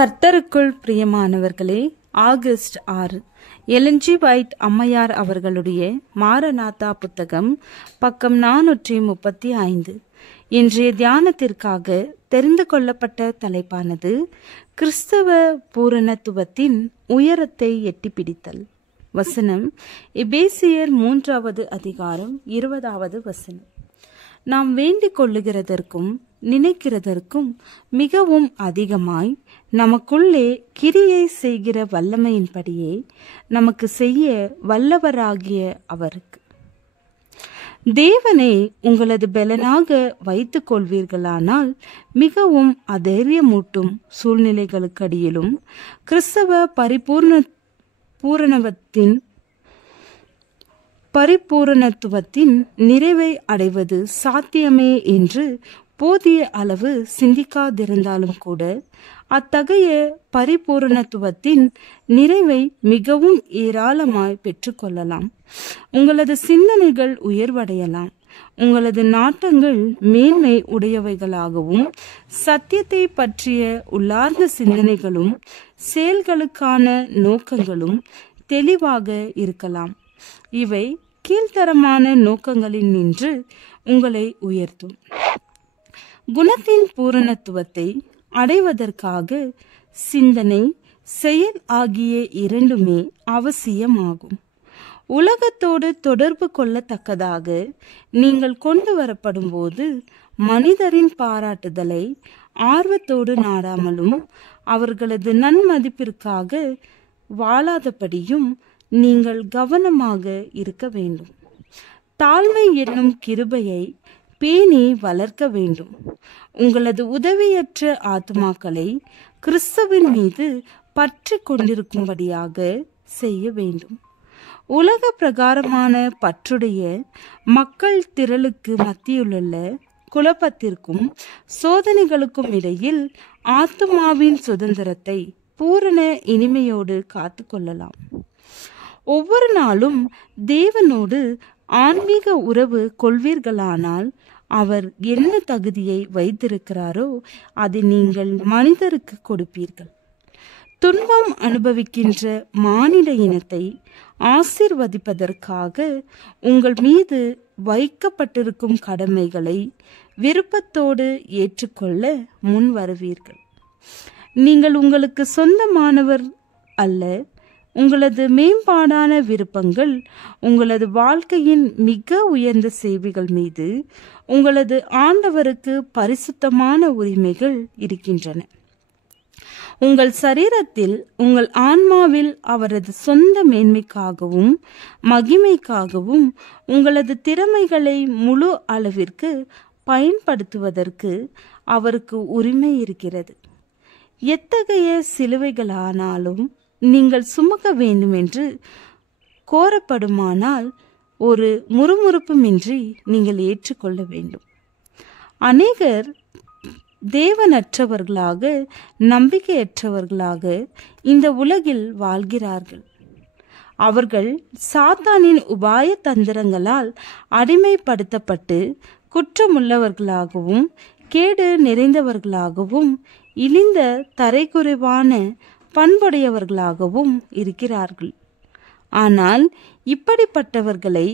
கர்த்தருக்குள் பிரியமானவர்களே, August 6 Ellen G white அம்மையார் அவர்களுடைய மாரநாதா புத்தகம், பக்கம் 435. இன்றைய தியானத்திற்காக தெரிந்து கொள்ளப்பட்ட தலைப்பானது கிறிஸ்தவ பூரணத்துவத்தின் உயரத்தை எட்டிப்பிடித்தல். வசனம் எபேசியர் 3வது அதிகாரம் 20வது வசனம். நாம் வேண்டிக் கொள்ளுகிறதற்கும் நினைக்கிறதற்கும் மிகவும் அதிகமாய் நமக்குள்ளே கிரியை செய்கிற வல்லமையின்படியே நமக்கு செய்ய வல்லவராகிய அவருக்கு. தேவனை உங்களது பலனாக வைத்துக் கொள்வீர்களானால் மிகவும் அதைரியமூட்டும் சூழ்நிலைகளுக்கடியிலும் கிறிஸ்தவ பரிபூரணத்துவத்தின் நிறைவை அடைவது சாத்தியமே என்று போதிய அளவு சிந்திக்காதிருந்தாலும் கூட அத்தகைய பரிபூரணத்துவத்தின் நிறைவை மிகவும் ஏராளமாய் பெற்றுக்கொள்ளலாம். உங்களது சிந்தனைகள் உயர்வடையலாம். உங்களது நாட்டங்கள் மேன்மை உடையவைகளாகவும் சத்தியத்தை பற்றிய உள்ளார்ந்த சிந்தனைகளும் செயல்களுக்கான நோக்கங்களும் தெளிவாக இருக்கலாம். இவை கீழ்த்தரமான நோக்கங்களில் நின்று உங்களை உயர்த்தும். குணத்தின் பூரணத்துவத்தை அடைவதற்காக சிந்தனை, செயல் ஆகிய இரண்டுமே அவசியமாகும். உலகத்தோடு தொடர்பு கொள்ளத்தக்கதாக நீங்கள் கொண்டு வரப்படும் போது மனிதரின் பாராட்டுதலை ஆர்வத்தோடு நாடாமலும் அவர்களது நன்மதிப்பிற்காக வாழாதபடியும் நீங்கள் கவனமாக இருக்க வேண்டும். தாழ்மை என்னும் கிருபையை பேணி வளர்க்க வேண்டும். உங்களது உதவியற்ற ஆத்மாக்களை கிறிஸ்துவின் மீது பற்றி கொண்டிருக்கும்படியாக செய்ய வேண்டும். உலக பிரகாரமான பற்றுடைய மக்கள் திரளுக்கு மத்தியிலுள்ள குழப்பத்திற்கும் சோதனைகளுக்கும் இடையில் ஆத்மாவின் சுதந்திரத்தை பூரண இனிமையோடு காத்து கொள்ளலாம். ஒவ்வொரு நாளும் தேவனோடு ஆன்மீக உறவு கொள்வீர்களானால் அவர் என்ன தகுதியை வைத்திருக்கிறாரோ அதை நீங்கள் மனிதருக்கு கொடுப்பீர்கள். துன்பம் அனுபவிக்கின்ற மானிட இனத்தை ஆசீர்வதிப்பதற்காக உங்கள் மீது வைக்கப்பட்டிருக்கும் கடமைகளை விருப்பத்தோடு ஏற்றுக்கொள்ள முன் வருவீர்கள். நீங்கள் உங்களுக்கு சொந்தமானவர் அல்ல. உங்களது மேம்பாடான விருப்பங்கள் உங்களது வாழ்க்கையின் மிக உயர்ந்த சேவைகள் மீது உங்களது ஆண்டவருக்கு பரிசுத்தமான உரிமைகள் இருக்கின்றன. உங்கள் சரீரத்தில், உங்கள் ஆன்மாவில் அவரது சொந்த மேன்மைக்காகவும் மகிமைக்காகவும் உங்களது திறமைகளை முழு அளவிற்கு பயன்படுத்துவதற்கு அவருக்கு உரிமை இருக்கிறது. எத்தகைய சிலுவைகளானாலும் நீங்கள் சுமக்க வேண்டும் என்று கோரப்படுமானால் ஒரு முறுமுறுப்புமின்றி நீங்கள் ஏற்றுக்கொள்ள வேண்டும். அநேகர் தேவனற்றவர்களாக, நம்பிக்கையற்றவர்களாக இந்த உலகில் வாழ்கிறார்கள். அவர்கள் சாத்தானின் உபாய தந்திரங்களால் அடிமைப்படுத்தப்பட்டு குற்றமுள்ளவர்களாகவும் கேடு நிறைந்தவர்களாகவும் இழிந்த தரைக்குறைவான பண்புடையவர்களாகவும் இருக்கிறார்கள். ஆனால் இப்படிப்பட்டவர்களை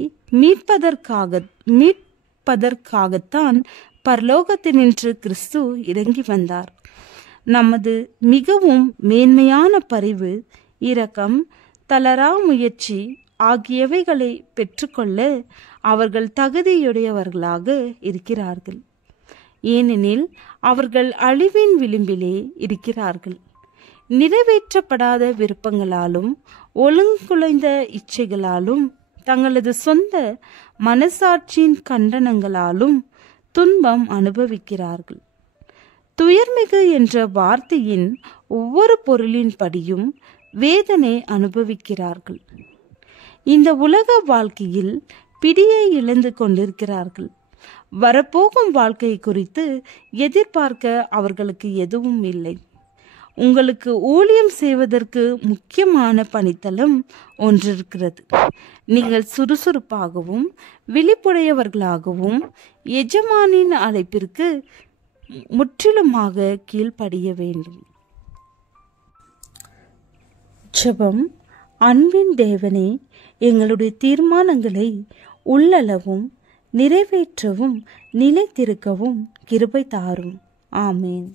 மீட்பதற்காகத்தான் பரலோகத்தினின்று கிறிஸ்து இறங்கி வந்தார். நமது மிகவும் மேன்மையான பரிவு, இரக்கம், தளரா முயற்சி ஆகியவைகளை பெற்றுக்கொள்ள அவர்கள் தகுதியுடையவர்களாக இருக்கிறார்கள். ஏனெனில் அவர்கள் அழிவின் விளிம்பிலே இருக்கிறார்கள். நிறைவேற்றப்படாத விருப்பங்களாலும் ஒழுங்குலைந்த இச்சைகளாலும் தங்களது சொந்த மனசாட்சியின் கண்டனங்களாலும் துன்பம் அனுபவிக்கிறார்கள். துயர்மிகு என்ற வார்த்தையின் ஒவ்வொரு பொருளின் படியும் வேதனை அனுபவிக்கிறார்கள். இந்த உலக வாழ்க்கையில் பிடியை இழந்து கொண்டிருக்கிறார்கள். வரப்போகும் வாழ்க்கை குறித்து எதிர்பார்க்க அவர்களுக்கு எதுவும் இல்லை. உங்களுக்கு ஊழியம் செய்வதற்கு முக்கியமான பணித்தளம் ஒன்றிருக்கிறது. நீங்கள் சுறுசுறுப்பாகவும் விழிப்புடையவர்களாகவும் எஜமானின் அழைப்பிற்கு முற்றிலுமாக கீழ்ப்படிய வேண்டும். ஜெபம். அன்பின் தேவனே, எங்களுடைய தீர்மானங்களை உள்ளளவும் நிறைவேற்றவும் நிலைத்திருக்கவும் கிருபை தாரும். ஆமேன்.